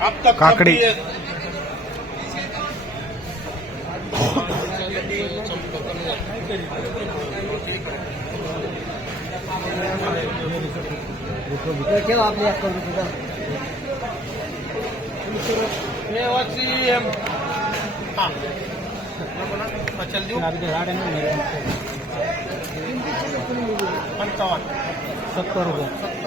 अब तक काकड़ी। कभी ये- ठेवा आपल्या अकाउंट सुद्धा ये वरची एम. हा.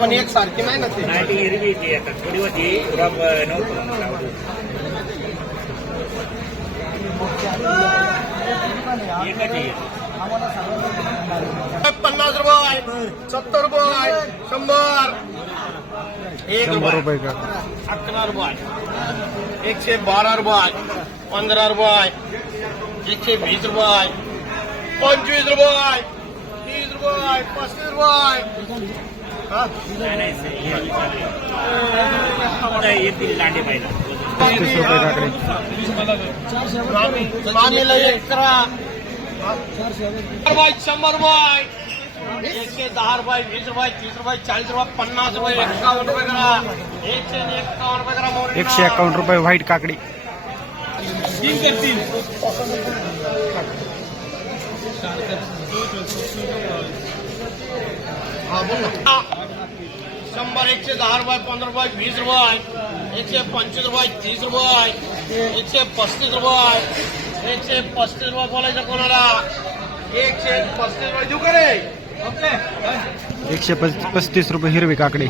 पण एक सारखी नाही ना ते नाटी हिरवी ती आता थोडी होती रब नव्हतं एकच आहे. पन्नास रुपये सत्तर रुपये शंभर एक रुपये अकरा रुपये एकशे बारा रुपये पंधरा रुपये एकशे वीस रुपये पंचवीस रुपये तीस रुपये शंभर एकशे दहा रुपये वीस रुपये तीस रुपये चाळीस रुपये पन्नास रुपये एक्कावन्न रुपये करा एकशे एक्कावन्न रुपये करा एकशे एकावन्न रुपये व्हाईट काकडी. हा, बोल ना. शंभर एकशे दहा रुपये पंधरा रुपये वीस रुपये एकशे पंचवीस रुपये तीस रुपये एकशे पस्तीस रुपये एकशे पस्तीस रुपये बोलायचं कोणाला एकशे पस्तीस रुपये देऊ का रे ओके एकशे पस्तीस रुपये हिरवी काकडी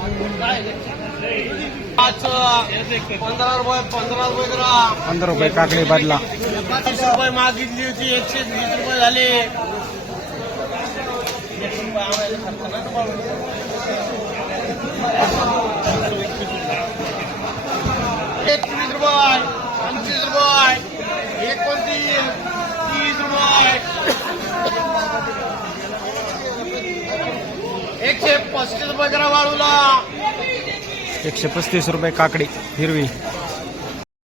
पंधरा रुपये पंधरा रुपये पंधरा रुपये काकडी बदला. तीस रुपये मागितली होती एकशे वीस रुपये झाले. एकवीस रुपये पंचवीस रुपये एकोणतीस तीस रुपये. एकशे पस्तीस रुपये करा वाळूला एकशे पस्तीस रुपये काकडी हिरवी.